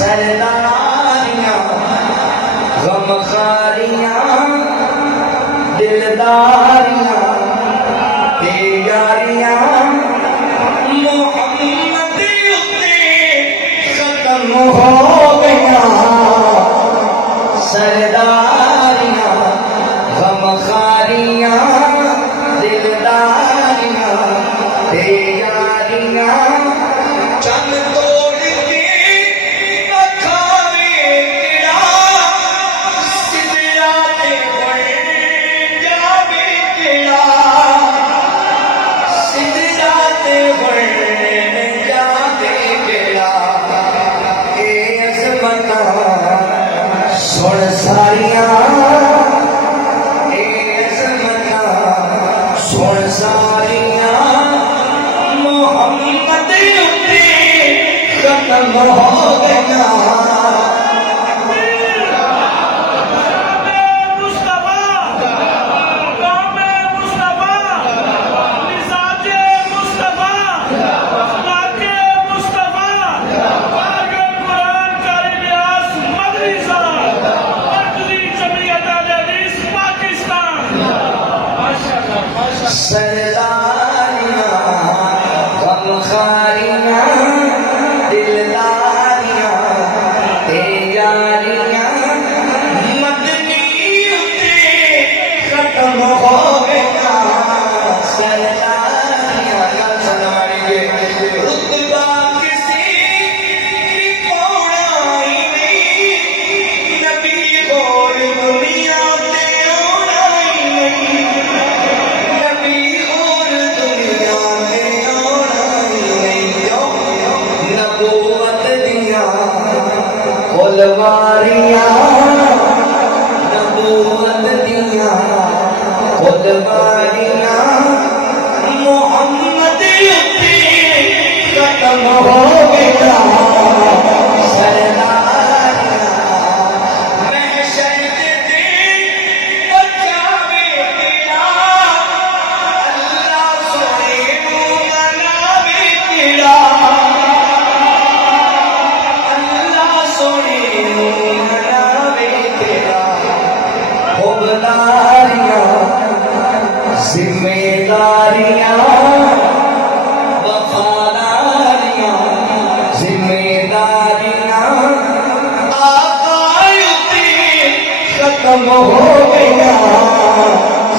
सरदारियां गमखारियां दिलदारियां ते यारियां मोहम्मद उत्ते खत्म हो गया। सरदारियां गमखारियां दिलदारियां ते यारियां चंद तोड़ के अखावे किड़ा सिदरा ते बन जावे किड़ा सिदरा ते बन जावे किड़ा ए अज़मतां सुन सारियां ए अज़मतां सुन सारियां मोहम्मद उत्ते खत्म हो गया। सरदारियां गमखारियां दिलदारियां ते यारियां मदनी उत्ते खत्म हो गया। सरदारियां रुतबा किसी पौड़ा ही नहीं नबी और दुनिया ते आना ही नहीं नबी और दुनिया ते आना ही नहीं। नबूवत दियां फुलवारियां नबूवत दियां फुलवारियां मोहम्मद उत्ते खत्म हो गया। सरदारियां महशर दे दिन बचावे किड़ा अल्लाह सोने नू मनावे किड़ा अल्लाह सोने नू मनावे किड़ा। खुबदारियां जिम्मेदारियां वफादारियां जिम्मेदारियां आका उत्ते खत्म हो गया।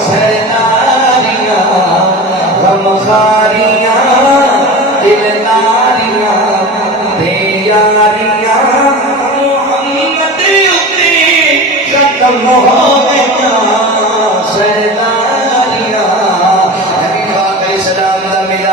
सरदारियां गमखारियां दिलदारियां ते यारियां मोहम्मद उत्ते खत्म हो गया। सरदारियां